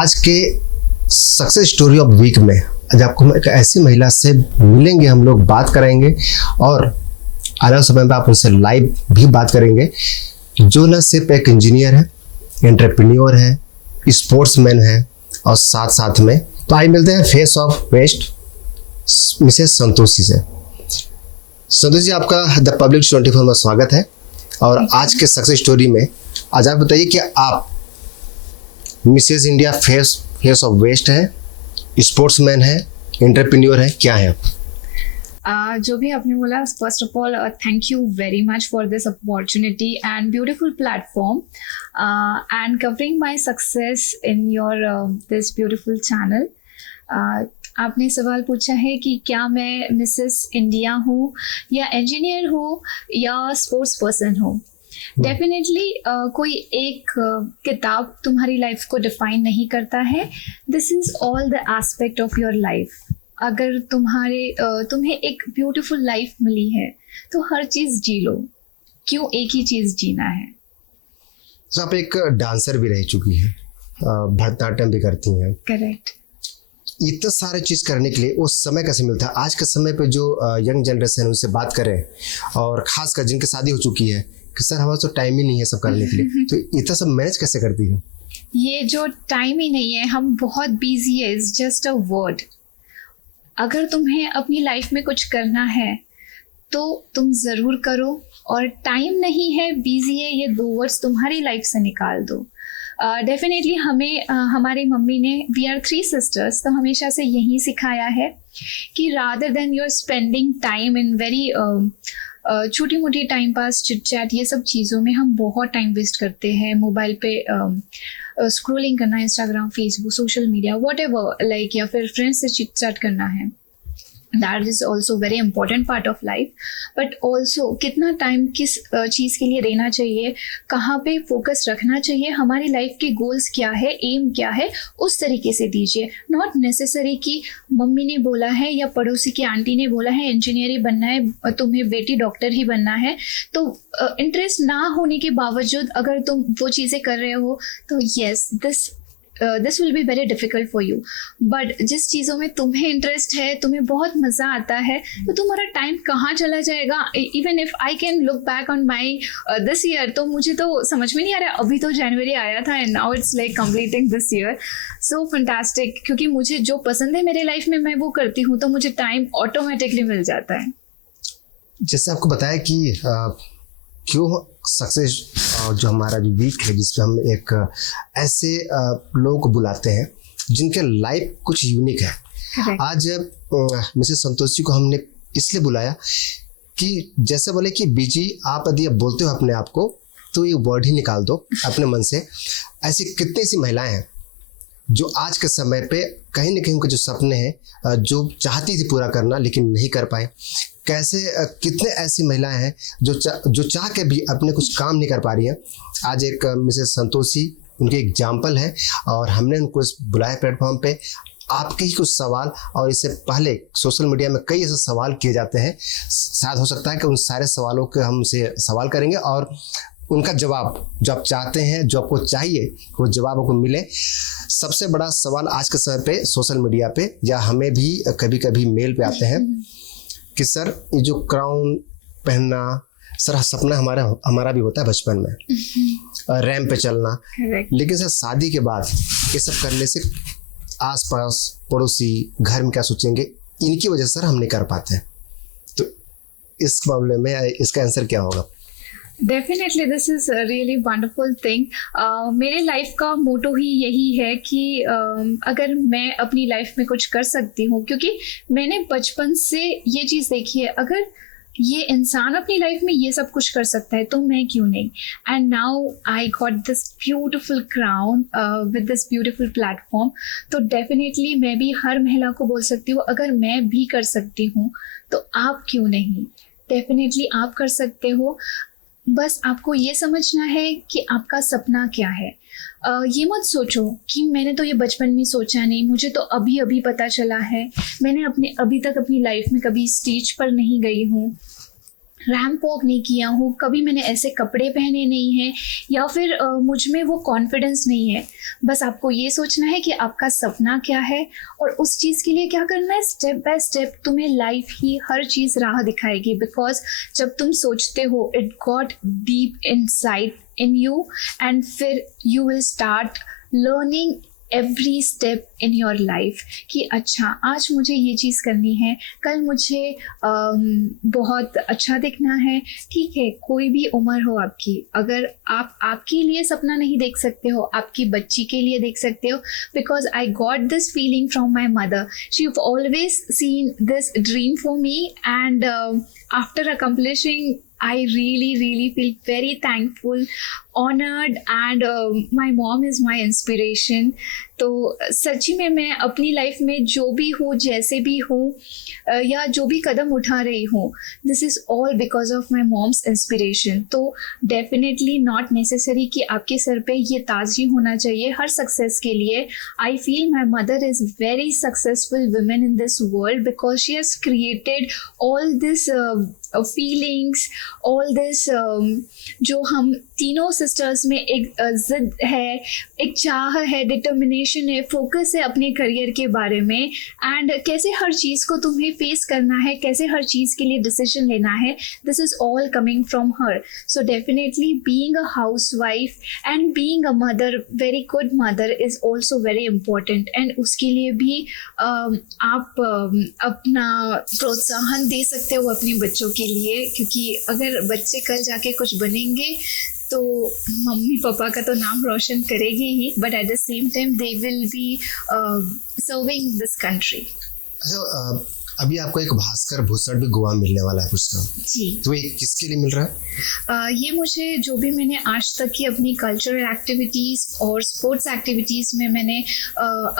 आज के success story of week में आज आपको हम एक ऐसी महिला से मिलेंगे, हम लोग बात करेंगे और आने समय में आप उनसे लाइव भी बात करेंगे, जो न सिर्फ एक इंजीनियर है, एंटरप्रेन्योर है, स्पोर्ट्समैन है और साथ साथ में तो आइए मिलते हैं face of west Mrs Santoshi से। संतोषी जी, आपका द पब्लिक 24 में स्वागत है। और आज के सक्सेस स्टोरी में आज आप बताइए कि आप Mrs India face of west है, स्पोर्ट्समैन है, एंटरप्रेन्योर है, क्या है आप? जो भी आपने बोला, first of all thank you very much for this opportunity and beautiful platform and covering my success in your this beautiful channel. आपने सवाल पूछा है कि क्या मैं मिसेस इंडिया हूँ या इंजीनियर हूँ या स्पोर्ट्स पर्सन हूँ। डेफिनेटली कोई एक किताब तुम्हारी लाइफ को डिफाइन नहीं करता है। This is all the aspect of your life. अगर तुम्हें एक ब्यूटीफुल लाइफ मिली है तो हर चीज़ जी लो, क्यों एक ही चीज़ जीना है। तो आप एक डांसर भी रह चुकी हैं, भरतनाट्यम भी करती हैं। करेक्ट। इतना सारे चीज़ करने के लिए वो समय कैसे मिलता है? आज के समय पे जो यंग जनरेशन है उनसे बात करें और खासकर जिनकी शादी हो चुकी है कि सर हमारे तो टाइम ही नहीं है सब करने के लिए, तो इतना सब मैनेज कैसे करती हो? ये जो टाइम ही नहीं है, हम बहुत बिजी है, इज जस्ट अ वर्ड। अगर तुम्हें अपनी लाइफ में कुछ करना है तो तुम ज़रूर करो, और टाइम नहीं है, बिजी है, ये 2 वर्ड्स तुम्हारी लाइफ से निकाल दो। डेफिनेटली हमें हमारी मम्मी ने, वी आर 3 सिस्टर्स, तो हमेशा से यही सिखाया है कि rather than you are spending time in very छोटी मोटी टाइम पास, चिट चैट, ये सब चीज़ों में हम बहुत टाइम वेस्ट करते हैं। मोबाइल पे स्क्रोलिंग करना, Instagram, Facebook, social media, what ever, like, या फिर फ्रेंड्स से चिट चैट करना है। That is also very important part of life. But also कितना टाइम किस चीज़ के लिए देना चाहिए, कहाँ पे फोकस रखना चाहिए, हमारी लाइफ के गोल्स क्या है, एम क्या है, उस तरीके से दीजिए। नॉट नेसेसरी कि मम्मी ने बोला है या पड़ोसी की आंटी ने बोला है इंजीनियर ही बनना है, तुम्हें बेटी डॉक्टर ही बनना है, तो इंटरेस्ट ना होने के बावजूद अगर तुम वो चीज़ें कर रहे हो तो yes, this will be very difficult for you. But जिस चीज़ों में तुम्हें इंटरेस्ट है, तुम्हें बहुत मज़ा आता है, तो तुम्हारा टाइम कहाँ चला जाएगा। Even if I can look back on my this year, तो मुझे तो समझ में नहीं आ रहा, अभी तो जनवरी आया था and now it's like completing this year. So fantastic, क्योंकि मुझे जो पसंद है मेरे लाइफ में मैं वो करती हूँ, तो मुझे टाइम ऑटोमेटिकली मिल जाता है। जैसे आपको बताया कि क्यों सक्सेस जो हमारा जो वीक है, जिसमें हम एक ऐसे लोगों को बुलाते हैं जिनके लाइफ कुछ यूनिक है। Correct. आज मिसेस संतोषी को हमने इसलिए बुलाया कि जैसे बोले कि बीजी, आप यदि आप बोलते हो अपने आप को तो ये वर्ड ही निकाल दो अपने मन से। ऐसी कितनी सी महिलाएं हैं जो आज के समय पे कहीं ना कहीं उनके जो सपने हैं जो चाहती थी पूरा करना लेकिन नहीं कर पाए। कैसे कितने ऐसी महिलाएं हैं जो चाह के भी अपने कुछ काम नहीं कर पा रही हैं। आज एक मिसेस संतोषी उनके एग्जाम्पल है और हमने उनको बुलाया प्लेटफॉर्म पे। आपके ही कुछ सवाल, और इससे पहले सोशल मीडिया में कई ऐसे सवाल किए जाते हैं, शायद हो सकता है कि उन सारे सवालों के हम उनसे सवाल करेंगे और उनका जवाब जो आप चाहते हैं, जो आपको चाहिए, वो जवाब आपको मिले। सबसे बड़ा सवाल आज के समय पे सोशल मीडिया पे या हमें भी कभी कभी मेल पे आते हैं कि सर ये जो क्राउन पहनना, सर सपना हमारा भी होता है बचपन में, रैंप पे चलना, लेकिन सर शादी के बाद ये सब करने से आसपास पड़ोसी घर में क्या सोचेंगे, इनकी वजह से सर हम नहीं कर पाते। तो इस मामले में इसका आंसर क्या होगा? Definitely this is really wonderful thing. मेरे लाइफ का मोटो ही यही है कि अगर मैं अपनी लाइफ में कुछ कर सकती हूँ, क्योंकि मैंने बचपन से ये चीज़ देखी है, अगर ये इंसान अपनी लाइफ में ये सब कुछ कर सकता है तो मैं क्यों नहीं। And now I got this beautiful crown with this beautiful platform. तो डेफिनेटली मैं भी हर महिला को बोल सकती हूँ, अगर मैं भी कर सकती हूँ तो आप क्यों नहीं। डेफिनेटली आप कर सकते हो, बस आपको ये समझना है कि आपका सपना क्या है। ये मत सोचो कि मैंने तो ये बचपन में सोचा नहीं, मुझे तो अभी अभी पता चला है, मैंने अभी तक अपनी लाइफ में कभी स्टेज पर नहीं गई हूँ। रैंप वॉक नहीं किया हूँ, कभी मैंने ऐसे कपड़े पहने नहीं हैं, या फिर मुझ में वो कॉन्फिडेंस नहीं है। बस आपको ये सोचना है कि आपका सपना क्या है और उस चीज़ के लिए क्या करना है। स्टेप बाय स्टेप तुम्हें लाइफ ही हर चीज़ राह दिखाएगी, बिकॉज जब तुम सोचते हो it got deep inside in you, and फिर you will start learning every step in your life कि अच्छा आज मुझे ये चीज़ करनी है, कल मुझे बहुत अच्छा दिखना है। ठीक है, कोई भी उम्र हो आपकी, अगर आप आपके लिए सपना नहीं देख सकते हो, आपकी बच्ची के लिए देख सकते हो। Because I got this feeling from my mother, she always seen this dream for me, and after accomplishing I really feel very thankful, honored, and my mom is my inspiration. तो सच्ची में मैं अपनी लाइफ में जो भी हूँ, जैसे भी हूँ, या जो भी कदम उठा रही हूँ, this is all because of my mom's inspiration. तो डेफिनेटली नॉट नेसेसरी कि आपके सर पे ये ताज ही होना चाहिए हर सक्सेस के लिए। I feel my mother is very successful women in this world because she has created all this feelings, all this जो हम तीनों सिस्टर्स में एक जिद है, एक चाह है, डिटर्मिनेशन है, फोकस है अपने करियर के बारे में, एंड कैसे हर चीज़ को तुम्हें फेस करना है, कैसे हर चीज़ के लिए डिसीजन लेना है, this is all coming from her. So definitely being a house wife and being a mother, very good mother, is also very important. And उसके लिए भी आप अपना प्रोत्साहन दे सकते हो अपने बच्चों के लिए, क्योंकि अगर बच्चे कल जाके कुछ बनेंगे तो मम्मी पापा का तो नाम रोशन करेगी ही, but at the same time they will be serving this country. अच्छा, अभी आपको एक भास्कर भूषण भी गोवा मिलने वाला है पुरस्कार जी, तो ये किसके लिए मिल रहा है? ये मुझे जो भी मैंने आज तक की अपनी कल्चरल एक्टिविटीज़ और स्पोर्ट्स एक्टिविटीज़ में मैंने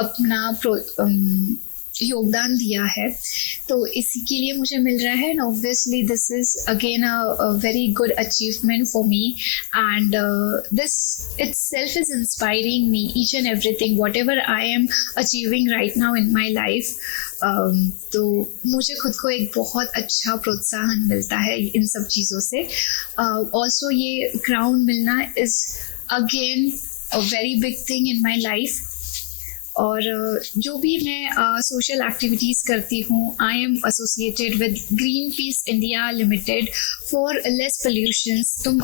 अपना योगदान दिया है, तो इसी के लिए मुझे मिल रहा है। And obviously this is again a very good achievement for me, and this itself is inspiring me, each and everything whatever I am achieving right now in my life. तो मुझे खुद को एक बहुत अच्छा प्रोत्साहन मिलता है इन सब चीज़ों से। ऑल्सो ये क्राउन मिलना is again a very big thing in my life. और जो भी मैं सोशल एक्टिविटीज़ करती हूँ, I am associated with green peas India limited for less pollutions. तुम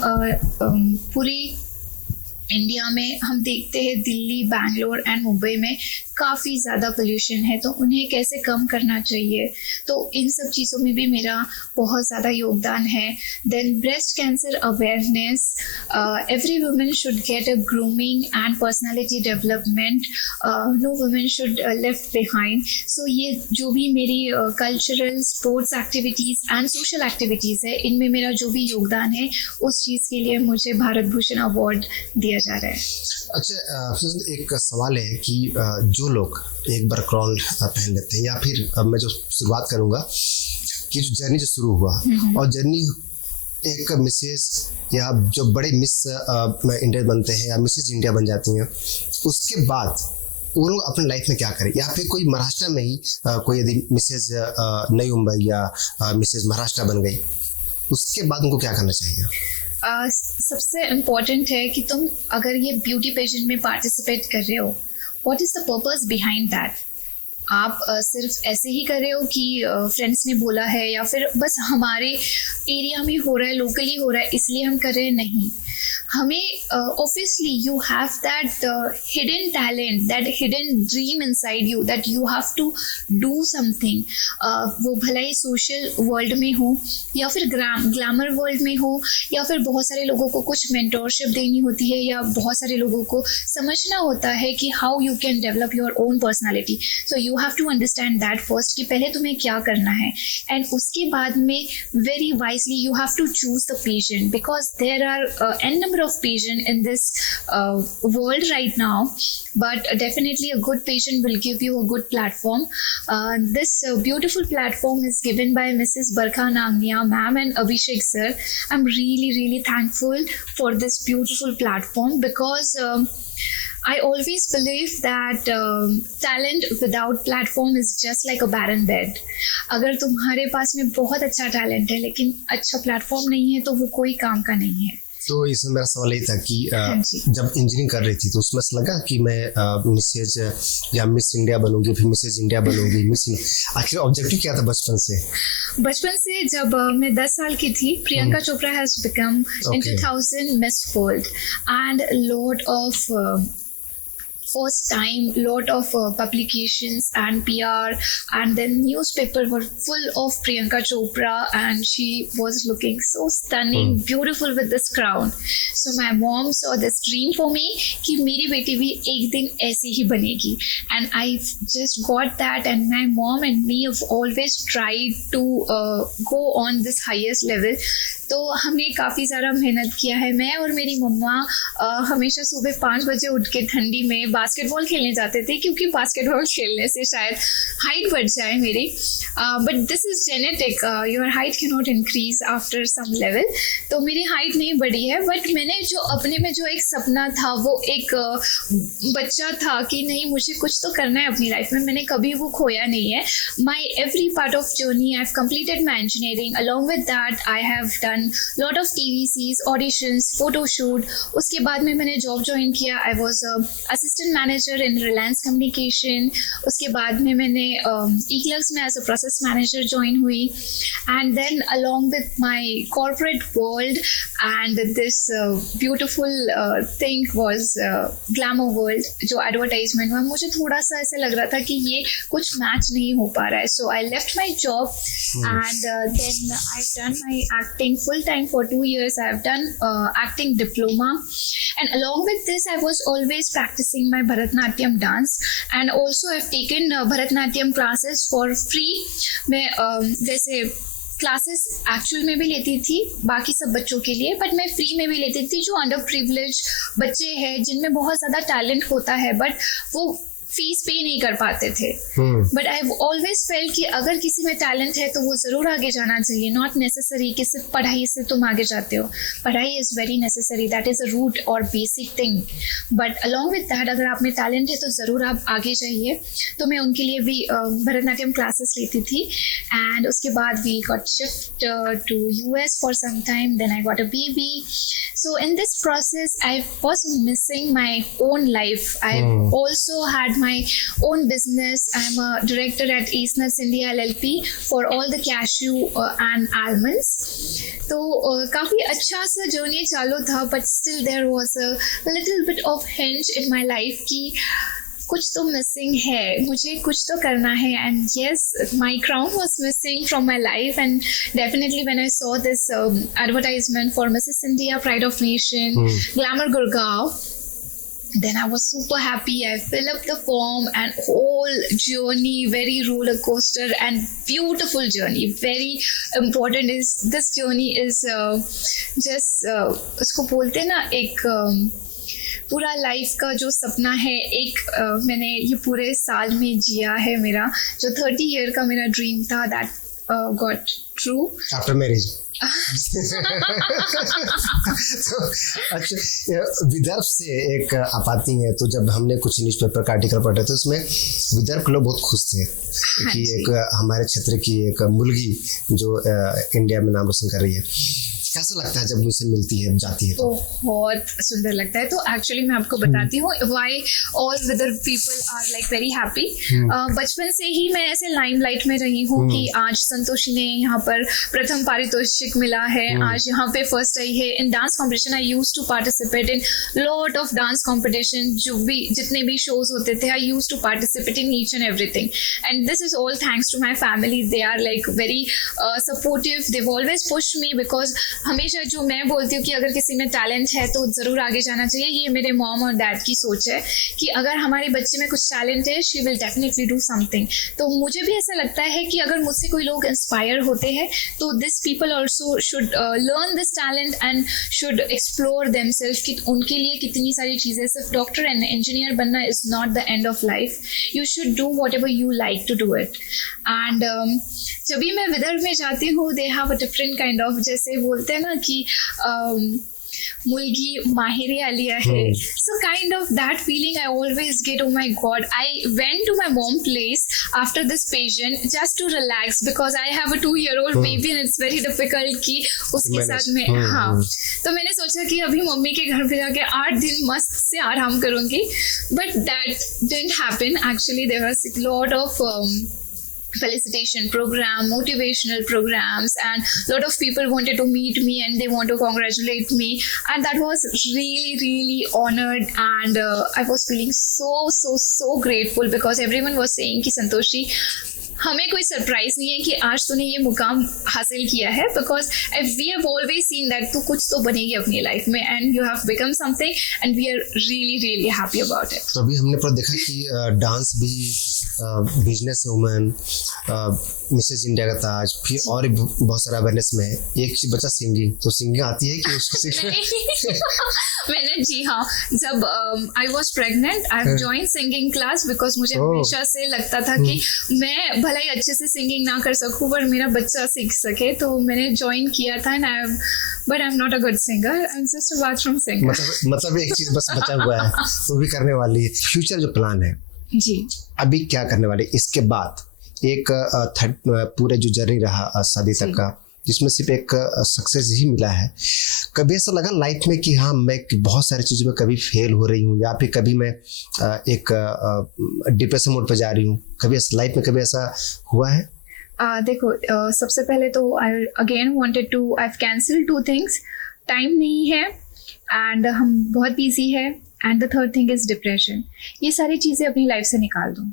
पूरी इंडिया में हम देखते हैं दिल्ली, बैंगलोर एंड मुंबई में काफ़ी ज़्यादा पोल्यूशन है, तो उन्हें कैसे कम करना चाहिए, तो इन सब चीज़ों में भी मेरा बहुत ज़्यादा योगदान है। Then breast cancer awareness, every women should get a grooming and personality development, no women should left behind. So ये जो भी मेरी cultural, sports activities and social activities है, इनमें मेरा जो भी योगदान है, उस चीज़ के लिए मुझे भारत भूषण अवार्ड दिया जा रहा है। अच्छा, एक सवाल है कि जो लोग एक बार क्राउन पहन लेते हैं, या फिर अब मैं जो शुरुआत करूंगा कि जो जर्नी जो शुरू हुआ और जर्नी एक मिसेस या जो बड़े मिस इंडिया बनते हैं या मिसेस इंडिया बन जाती हैं, उसके बाद वो लोग अपने लाइफ में क्या करें, या फिर कोई महाराष्ट्र में ही कोई यदि मिसेस नई मुंबई या मिसेस महाराष्ट्र बन गई, उसके बाद उनको क्या करना चाहिए? सबसे इम्पॉर्टेंट है कि तुम अगर ये ब्यूटी पेजेंट में पार्टिसिपेट कर रहे हो, what is the purpose behind that. आप सिर्फ ऐसे ही कर रहे हो कि फ्रेंड्स ने बोला है, या फिर बस हमारे एरिया में हो रहा है, लोकली हो रहा है, इसलिए हम कर रहे हैं। नहीं, हमें obviously you have that hidden talent, that hidden dream inside you, that you have to do something. वो भला ही सोशल वर्ल्ड में हो या फिर ग्लैमर वर्ल्ड में हो, या फिर बहुत सारे लोगों को कुछ मेंटोरशिप देनी होती है, या बहुत सारे लोगों को समझना होता है कि how you can develop your own personality. So you have to understand that first कि पहले तुम्हें क्या करना है, एंड उसके बाद में very wisely you have to choose the patient, because there are n number of patient in this world right now, but definitely a good patient will give you a good platform. This beautiful platform is given by Mrs. Barkha Nangnia ma'am and Abhishek sir. I'm really thankful for this beautiful platform, because I always believe that talent without platform is just like a barren bed. अगर तुम्हारे पास में बहुत अच्छा talent है लेकिन अच्छा platform नहीं है तो वो कोई काम का नहीं है. तो इसमें मेरा सवाल ये था कि हाँ जी. जब इंजीनियरिंग कर रही थी तो उसमें ऐसा लगा कि मैं मिसेज या मिस इंडिया बनूंगी, फिर मिसेज इंडिया बनूंगी, आखिर ऑब्जेक्टिव क्या था बचपन से? बचपन से जब मैं 10 साल की थी, Priyanka Chopra has become in 2000 miss world and lot of first time lot of publications and PR and then newspaper were full of Priyanka Chopra and she was looking so stunning, beautiful with this crown. So my mom saw this dream for me कि मेरी बेटी भी एक दिन ऐसी ही बनेगी and I just got that and my mom and me have always tried to go on this highest level. तो हमने काफ़ी सारा मेहनत किया है. मैं और मेरी मम्मा हमेशा सुबह 5 बजे उठ के ठंडी में बास्केटबॉल खेलने जाते थे क्योंकि बास्केटबॉल खेलने से शायद हाइट बढ़ जाए मेरी. But this is genetic, your height can not increase after some level. तो मेरी हाइट नहीं बढ़ी है बट मैंने जो अपने में जो एक सपना था वो एक बच्चा था कि नहीं मुझे कुछ तो करना है अपनी लाइफ में. मैंने कभी वो खोया नहीं है. माई every part of journey I have completed my engineering. Along with that I have done lot of TVCs, auditions, photo shoot. उसके बाद में मैंने जॉब ज्वाइन किया. I was assistant manager in Reliance Communication. उसके बाद में मैंने Eclerx में as a process manager join हुई. And then along with my corporate world and this beautiful thing was glamour world जो advertisement में मुझे थोड़ा सा ऐसा लग रहा था कि ये कुछ मैच नहीं हो पा रहा है. So I left my job and then I've done my acting full time for 2 years. I have done acting diploma and along with this I was always practicing my Bharatnatyam dance and also I've taken Bharatnatyam classes for free. मैं वैसे classes actual में भी लेती थी बाकी सब बच्चों के लिए बट मैं फ्री में भी लेती थी जो अंडर प्रिविलेज बच्चे हैं जिनमें बहुत ज़्यादा टैलेंट होता है बट वो फीस पे नहीं कर पाते थे. बट आई ऑलवेज फेल कि अगर किसी में टैलेंट है तो वो ज़रूर आगे जाना चाहिए. नॉट नेसेसरी कि सिर्फ पढ़ाई से तुम आगे जाते हो. पढ़ाई is very necessary, that is a root और basic thing. But along with that अगर आप में टैलेंट है तो ज़रूर आप आगे जाइए. तो मैं उनके लिए भी भरतनाट्यम क्लासेस लेती थी एंड उसके बाद we got shift to US for some time. Then I got a baby. So in this process, I was missing my own life. I also had my own business. I'm a director at Ace Nuts India LLP for all the cashew and almonds. तो काफ़ी अच्छा सा journey चालू था but still there was a little bit of hinge in my life कि कुछ तो missing है, मुझे कुछ तो करना है. And yes my crown was missing from my life and definitely when I saw this advertisement for Mrs India pride of nation glamour Gurgaon, then I was super happy. I filled up the form and whole journey, very roller coaster and beautiful journey. Very important is this journey is just उसको बोलते हैं ना एक पूरा life का जो सपना है एक मैंने ये पूरे साल में जिया है. मेरा जो 30 ईयर का मेरा ड्रीम था that got true after marriage. तो अच्छा विदर्भ से एक आप आती हैं तो जब हमने कुछ न्यूज़पेपर का आर्टिकल पढ़े थे उसमें विदर्भ के लोग बहुत खुश थे कि एक हमारे क्षेत्र की एक मुलगी जो इंडिया में नाम रोशन कर रही है. कैसा लगता है जब उनसे मिलती है जाती है? तो बहुत सुंदर लगता है. तो एक्चुअली मैं आपको बताती हूँ why all Vidarbha people are like very happy. बचपन से ही मैं ऐसे लाइमलाइट में रही हूँ कि आज संतोषी ने यहाँ पर प्रथम पारितोषिक मिला है, आज यहाँ पे फर्स्ट आई है. In dance competition I use to participate in lot of dance competition. जो भी जितने भी शोज होते थे I use to participate in each and everything and this is all thanks to my family. They are like very supportive. They always push me because हमेशा जो मैं बोलती हूँ कि अगर किसी में टैलेंट है तो ज़रूर आगे जाना चाहिए. ये मेरे मॉम और डैड की सोच है कि अगर हमारे बच्चे में कुछ टैलेंट है she will definitely do something. तो मुझे भी ऐसा लगता है कि अगर मुझसे कोई लोग इंस्पायर होते हैं तो this people also should learn this talent and should explore themselves कि उनके लिए कितनी सारी चीज़ें. सिर्फ डॉक्टर एंड इंजीनियर बनना is not the end of life. You should do what ever you like to do it. And जब भी मैं विदर्भ में जाती हूँ they have a different kind of, जैसे बोलते हैं ना कि मुलगी माहेरी आली आहे. So kind of that feeling I always get. Oh my God, I went to my mom place after this patient just to relax because I have a 2-year-old baby and it's very difficult कि उसके साथ में हाँ. तो मैंने सोचा कि अभी मम्मी के घर पे जाके 8 दिन मस्त से आराम करूंगी. But that didn't happen. Actually, there was a lot of felicitation program, motivational programs, and a lot of people wanted to meet me and they want to congratulate me, and that was really honored, and I was feeling so grateful because everyone was saying कि संतोषी हमें कोई surprise नहीं है कि आज तूने ये मुकाम हासिल किया है, because we have always seen that तू कुछ तो बनेगी अपनी लाइफ में and you have become something and we are really happy about it. तो अभी हमने पर देखा कि डांस भी बिजनेस वुमन, मिसेज इंडिया का ताज, फिर और भी बहुत सारा अवेयरनेस में है. एक चीज बचा सिंगिंग, तो सिंगिंग आती है कि उसको मैंने जी हाँ, जब I was pregnant I have join singing class because मुझे हमेशा से लगता था कि मैं भला ही अच्छे से सिंगिंग ना कर सकूं पर मेरा बच्चा सीख सके, तो मैंने ज्वाइन किया था. And but I am not a good singer, I am just a bathroom singer. मतलब एक चीज बस बचा हुआ है, वो भी करने वाली है. फ्यूचर जो प्लान है जी, अभी क्या करने वाले इसके बाद? एक पूरे जो जर्नी रहा शादी तक का, जिसमें सिर्फ एक सक्सेस ही मिला है, कभी ऐसा लगा लाइफ में कि हाँ मैं बहुत सारी चीज़ों में कभी फेल हो रही हूँ, या फिर कभी मैं एक डिप्रेशन मोड पर जा रही हूँ? कभी लाइफ में कभी ऐसा हुआ है? देखो, सबसे पहले तो I again wanted to, I have cancelled 2 things. Time नहीं है एंड हम बहुत बिजी है, and the third thing is depression. ये सारी चीज़ें अपनी लाइफ से निकाल दूँ.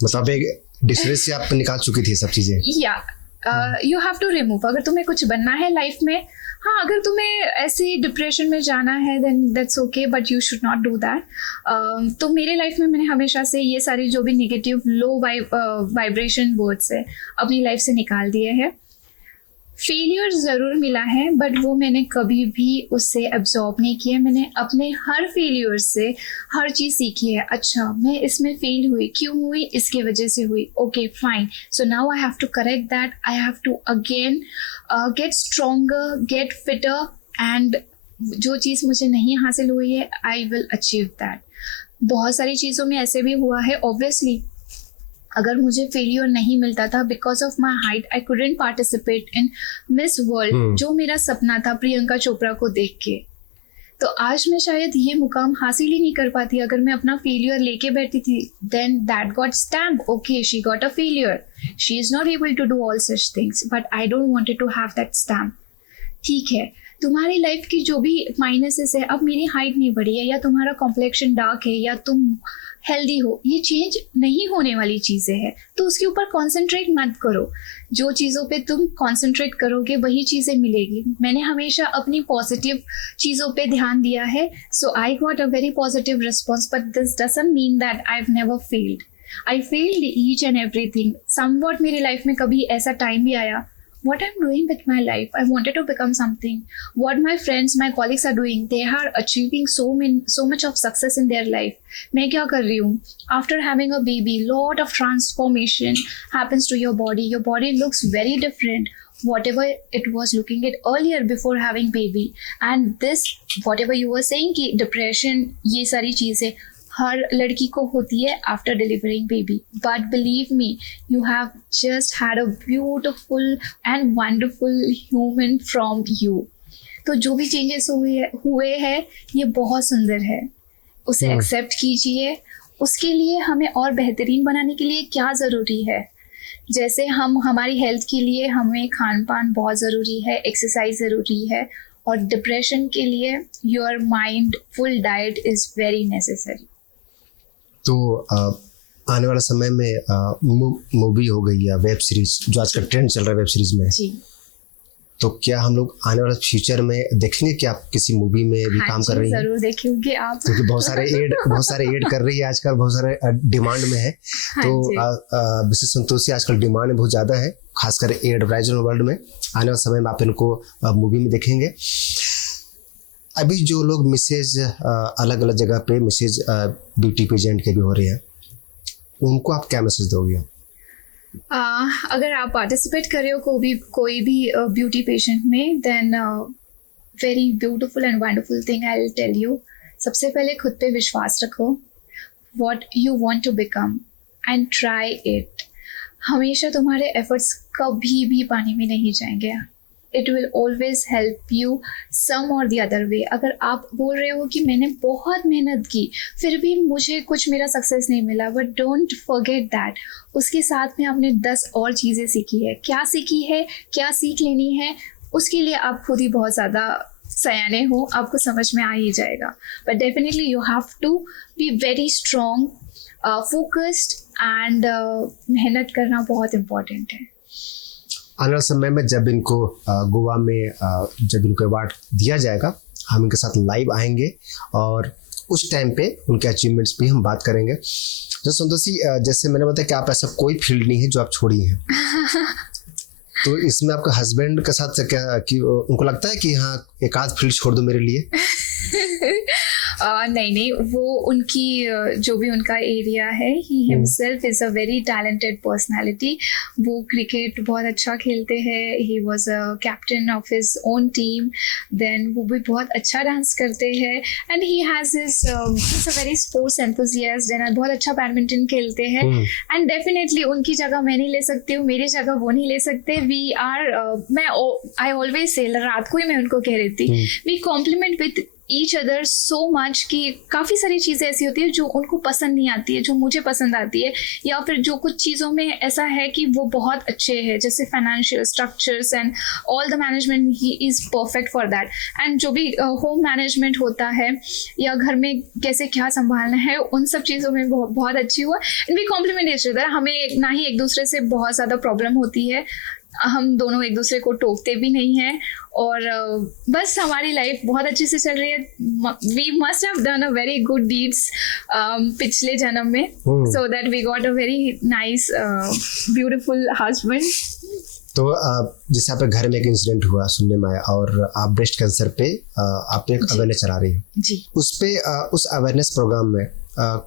मतलब एक डिस्ट्रेस से आप निकाल चुकी थी सब चीज़ें? या यू हैव टू रिमूव. अगर तुम्हें कुछ बनना है लाइफ में, हाँ अगर तुम्हें ऐसे डिप्रेशन में जाना है then that's okay, but you should not do that. तो मेरे लाइफ में मैंने हमेशा से ये सारी जो भी नेगेटिव लो वाइब्रेशन वर्ड्स है अपनी लाइफ से निकाल दिए हैं. फेलियर ज़रूर मिला है बट वो मैंने कभी भी उससे एब्जॉर्ब नहीं किया. मैंने अपने हर फेलियर से हर चीज़ सीखी है. अच्छा मैं इसमें फेल हुई, क्यों हुई? इसकी वजह से हुई. Okay fine, so now I have to correct that. I have to again get stronger, get fitter, and जो चीज़ मुझे नहीं हासिल हुई है आई विल अचीव दैट. बहुत सारी चीज़ों में ऐसे भी हुआ है. ऑब्वियसली अगर मुझे फेलियर नहीं मिलता था because of my height, I couldn't participate in miss world, जो मेरा सपना था प्रियंका चोपड़ा को देख के. तो आज मैं शायद ये मुकाम हासिल ही नहीं कर पाती अगर मैं अपना फेलियर लेके बैठी थी. Then that got stamp. Okay, she got a failure, she is not able to do all such things, but I don't wanted to have that stamp. ठीक है, तुम्हारी लाइफ की जो भी माइनसेस है, अब मेरी हाइट नहीं बढ़ी है या तुम्हारा कॉम्प्लेक्शन डार्क है या तुम हेल्दी हो, ये चेंज नहीं होने वाली चीज़ें हैं. तो उसके ऊपर कॉन्सेंट्रेट मत करो. जो चीज़ों पे तुम कॉन्सेंट्रेट करोगे वही चीज़ें मिलेगी. मैंने हमेशा अपनी पॉजिटिव चीज़ों पे ध्यान दिया है. So I got a very positive response, but this doesn't mean that I have never failed. I failed each and everything. Somewhat मेरी लाइफ में कभी ऐसा टाइम भी आया, what I'm doing with my life, I wanted to become something. What my friends, my colleagues are doing, they are achieving so much of success in their life. मैं क्या कर रही हूँ? After having a baby, lot of transformation happens to your body. Your body looks very different whatever it was looking at earlier before having baby. And this, whatever you were saying कि depression, ये सारी चीज़ें हर लड़की को होती है after delivering baby. But believe me, you have just had a beautiful and wonderful human from you. तो जो भी चेंजेस हुए हैं ये बहुत सुंदर है. उसे एक्सेप्ट कीजिए. उसके लिए हमें और बेहतरीन बनाने के लिए क्या ज़रूरी है? जैसे हम हमारी हेल्थ के लिए हमें खान पान बहुत ज़रूरी है, एक्सरसाइज ज़रूरी है, और डिप्रेशन के लिए your mind full diet is very necessary. तो आने वाला समय में मूवी हो गई या वेब सीरीज, जो आज का ट्रेंड चल रहा है वेब सीरीज में जी, तो क्या हम लोग आने वाले फ्यूचर में देखेंगे कि आप किसी मूवी में भी काम कर रही हैं? जरूर देखेंगे आप, क्योंकि बहुत सारे एड कर रही है आजकल, बहुत सारे डिमांड में है. तो मिसेस संतोषी आजकल डिमांड बहुत ज़्यादा है, खासकर एडवर्टाइजमेंट वर्ल्ड में. आने वाले समय में आप इनको मूवी में देखेंगे. अभी जो लोग मिसेज अलग अलग जगह पे मिसेज ब्यूटी पेजेंट के भी हो रहे हैं, उनको आप क्या मैसेज दोगे? अगर आप पार्टिसिपेट कर रहे हो कोई भी ब्यूटी पेशेंट में, then very beautiful and wonderful thing I will tell you. सबसे पहले खुद पे विश्वास रखो. What you want to become and try it. हमेशा तुम्हारे efforts कभी भी पानी में नहीं जाएंगे. It will always help you some or the other way. अगर आप बोल रहे हो कि मैंने बहुत मेहनत की फिर भी मुझे कुछ मेरा सक्सेस नहीं मिला, but don't forget that. उसके साथ में आपने 10 और चीज़ें सीखी है. क्या सीखी है, क्या सीख लेनी है, उसके लिए आप खुद ही बहुत ज़्यादा सयाने हो, आपको समझ में आ ही जाएगा. But definitely you have to be very strong, focused and मेहनत करना बहुत इम्पोर्टेंट है. आने वाले समय में जब इनको गोवा में जब इनको अवार्ड दिया जाएगा, हम इनके साथ लाइव आएंगे और उस टाइम पे उनके अचीवमेंट्स पे हम बात करेंगे. तो संतोषी, जैसे मैंने बताया कि आप ऐसा कोई फील्ड नहीं है जो आप छोड़ी हैं. तो इसमें आपके हस्बैंड के साथ क्या कि उनको लगता है कि हाँ एक आध फील्ड छोड़ दो मेरे लिए? नहीं, वो उनकी जो भी उनका एरिया है, he himself is a very talented personality. वो क्रिकेट बहुत अच्छा खेलते हैं. He was a captain of his own team. Then वो भी बहुत अच्छा डांस करते हैं and he has his a very sports enthusiast and बहुत अच्छा बैडमिंटन खेलते हैं. एंड डेफिनेटली उनकी जगह मैं नहीं ले सकती हूँ, मेरी जगह वो नहीं ले सकते. We are I always say, रात को ही मैं उनको कह रही थी, we compliment with each other so much कि काफ़ी सारी चीज़ें ऐसी होती है जो उनको पसंद नहीं आती है, जो मुझे पसंद आती है, या फिर जो कुछ चीज़ों में ऐसा है कि वो बहुत अच्छे हैं, जैसे financial structures and all the management, he is perfect for that. And जो भी होम मैनेजमेंट होता है या घर में कैसे क्या संभालना है, उन सब चीज़ों में बहुत अच्छी हुआ. And we compliment each other. हमें ना ही एक दूसरे से बहुत ज़्यादा प्रॉब्लम होती है, हम दोनों एक दूसरे को टोकते भी नहीं हैं और बस हमारी लाइफ बहुत अच्छे से चल रही है. We must have done a very good deeds पिछले जन्म में, so that we got a very nice beautiful husband. तो जैसे आपके घर में एक इंसिडेंट हुआ सुनने में आया और आप ब्रेस्ट कैंसर पे आपने एक अवेयरनेस चला रही हो जी. उस पे उस अवेयरनेस प्रोग्राम में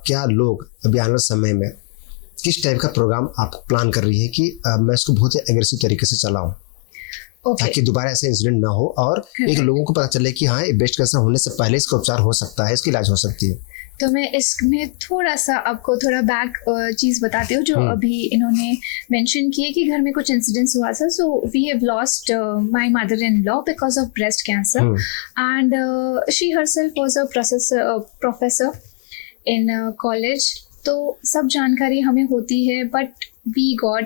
क्या लोग अभी आने वाले समय में किस टाइप का प्रोग्राम आप प्लान कर रही है कि मैं इसको बहुत ही एग्रेसिव तरीके से चलाऊं, ताकि दोबारा ऐसा इंसिडेंट ना हो और एक लोगों को पता चले कि हाँ ब्रेस्ट कैंसर होने से पहले इसका उपचार हो सकता है, इसकी इलाज हो सकती है. तो मैं इसमें थोड़ा सा आपको थोड़ा बैक चीज़ बताती हूँ जो अभी इन्होंने मेंशन की है कि घर में कुछ इंसिडेंट्स हुआ था. So we have lost my mother in law because of breast cancer and she herself was a professor in college. तो सब जानकारी हमें होती है, but we got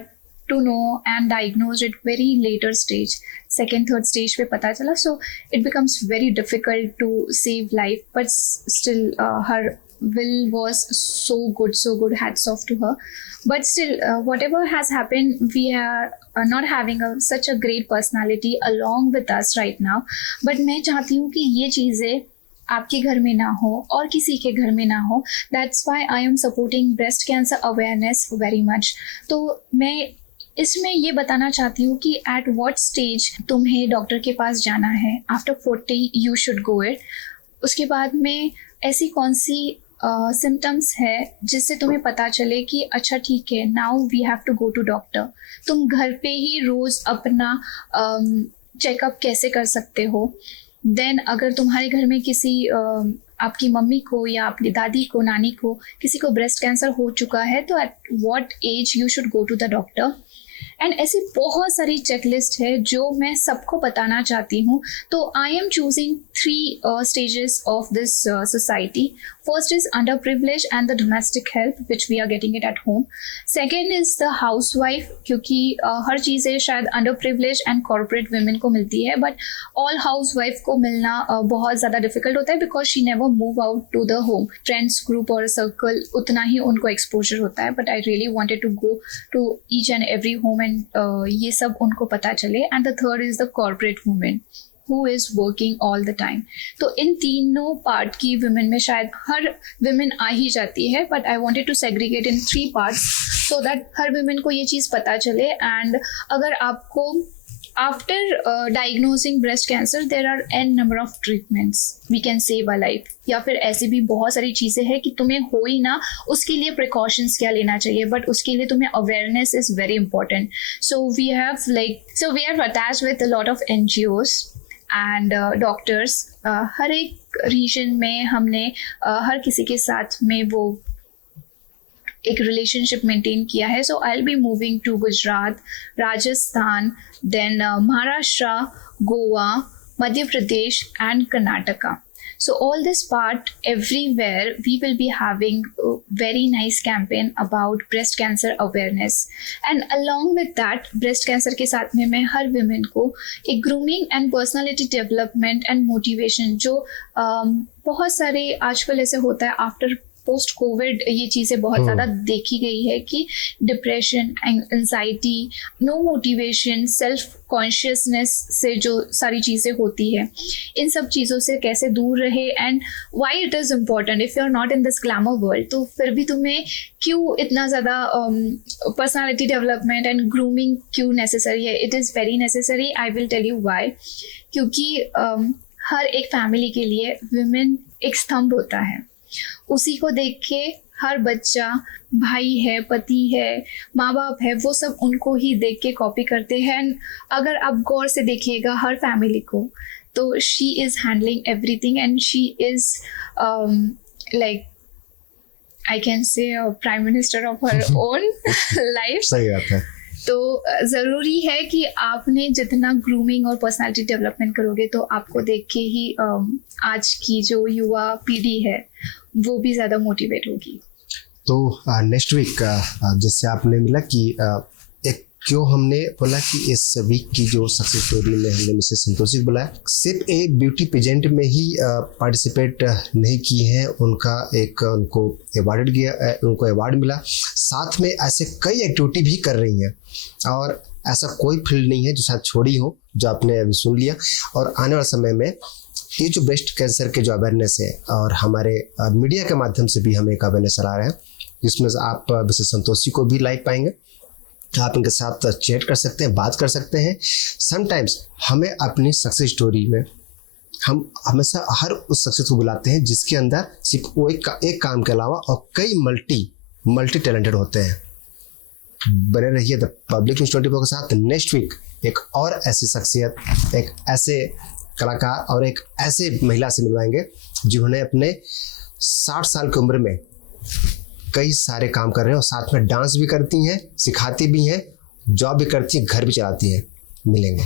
to know and diagnose it very later stage, second third stage पे पता चला. So it becomes very difficult to save life, but still her will was so good, hats off to her. But still whatever has happened, we are not having such a great personality along with us right now. But मैं चाहती हूँ कि ये चीज़ें आपके घर में ना हो और किसी के घर में ना हो. That's why I am supporting breast cancer awareness very much. तो मैं इसमें ये बताना चाहती हूँ कि एट व्हाट स्टेज तुम्हें डॉक्टर के पास जाना है. After 40 you should go it. उसके बाद में ऐसी कौन सी सिम्टम्स है जिससे तुम्हें पता चले कि अच्छा ठीक है, now we have to go to doctor. तुम घर पे ही रोज़ अपना चेकअप कैसे कर सकते हो. देन अगर तुम्हारे घर में किसी आपकी मम्मी को या अपनी दादी को, नानी को, किसी को ब्रेस्ट कैंसर हो चुका है, तो at what age you should go to the doctor. And ऐसी बहुत सारी चेकलिस्ट है जो मैं सबको बताना चाहती हूँ. तो I am choosing 3 stages of this society. First is under privilege and the domestic help which we are getting it at home. Second is the house wife, क्योंकि हर चीज़ें शायद under privilege and corporate women को मिलती है, but all house wife को मिलना बहुत ज़्यादा डिफिकल्ट होता है because she never move out to the home. Friends group और सर्कल उतना ही उनको एक्सपोजर होता है, but I really wanted to go to each and every home and ये सब उनको पता चले. And the third is the corporate women who is working all the time. तो इन तीनों पार्ट की वुमेन में शायद हर वुमेन आ ही जाती है, but I wanted to segregate in 3 parts so that हर वुमेन को ये चीज़ पता चले. एंड अगर आपको after diagnosing breast cancer there are n number of treatments we can save a life. या फिर ऐसी भी बहुत सारी चीज़ें हैं कि तुम्हें हो ही ना, उसके लिए प्रिकॉशंस क्या लेना चाहिए, बट उसके लिए तुम्हें awareness is very important. So we have attached with a lot of NGOs and doctors, हर एक रीजन में हमने हर किसी के साथ में वो एक रिलेशनशिप मेंटेन किया है. So I will be moving to Gujarat, Rajasthan, then Maharashtra, Goa, Madhya Pradesh and Karnataka. So all this part, everywhere we will be having a very nice campaign about breast cancer awareness. And along with that, breast cancer के साथ में मैं हर women को एक grooming and personality development and motivation जो बहुत सारे आजकल ऐसे होता है आफ्टर पोस्ट कोविड ये चीज़ें बहुत ज़्यादा देखी गई है कि depression, anxiety, no motivation, self consciousness से जो सारी चीज़ें होती है, इन सब चीज़ों से कैसे दूर रहे and why it is important if you are not in this glamour world. तो फिर भी तुम्हें क्यों इतना ज़्यादा पर्सनालिटी डेवलपमेंट एंड ग्रूमिंग क्यों नेसेसरी है? It is very necessary. I will tell you why. क्योंकि हर एक फैमिली के लिए विमेन एक स्तंभ होता है. उसी को देख के हर बच्चा, भाई है, पति है, माँ बाप है, वो सब उनको ही देख के कॉपी करते हैं. अगर आप गौर से देखिएगा हर फैमिली को, तो she is handling everything and she is like I can say prime minister of her own life. सही बात है. तो ज़रूरी है कि आपने जितना ग्रूमिंग और पर्सनालिटी डेवलपमेंट करोगे तो आपको देख के ही आज की जो युवा पीढ़ी है वो भी ज़्यादा मोटिवेट होगी. तो नेक्स्ट वीक जैसे आपने मिला कि एक क्यों हमने बोला कि इस वीक की जो सक्सेस स्टोरी में हमने मिसेस संतोषी को बुलाया, सिर्फ एक ब्यूटी पेजेंट में ही पार्टिसिपेट नहीं किए हैं, उनको अवार्ड मिला. साथ में ऐसे कई एक्टिविटी भी कर रही हैं और ऐसा कोई फील्ड नहीं है जो शायद छोड़ी हो, जो आपने अभी सुन लिया. और आने वाले समय में ये जो ब्रेस्ट कैंसर के जो अवेयरनेस है और हमारे मीडिया के माध्यम से भी हमें एक अवेयरनेस चला रहे हैं, जिसमें आप मिसेस संतोषी को भी लाइक पाएंगे. आप इनके साथ चैट कर सकते हैं, बात कर सकते हैं. समटाइम्स हमें अपनी सक्सेस स्टोरी में हम हमेशा हर उस सक्सेस को बुलाते हैं जिसके अंदर सिर्फ वो एक काम के अलावा और कई मल्टी टैलेंटेड होते हैं. बने रहिए द पब्लिक न्यूज़ 24 के साथ. नेक्स्ट वीक एक और ऐसी शख्सियत, एक ऐसे कलाकार और एक ऐसे महिला से मिलवाएंगे जिन्होंने अपने 60 साल की उम्र में कई सारे काम कर रहे हैं और साथ में डांस भी करती हैं, सिखाती भी हैं, जॉब भी करती हैं, घर भी चलाती हैं. मिलेंगे.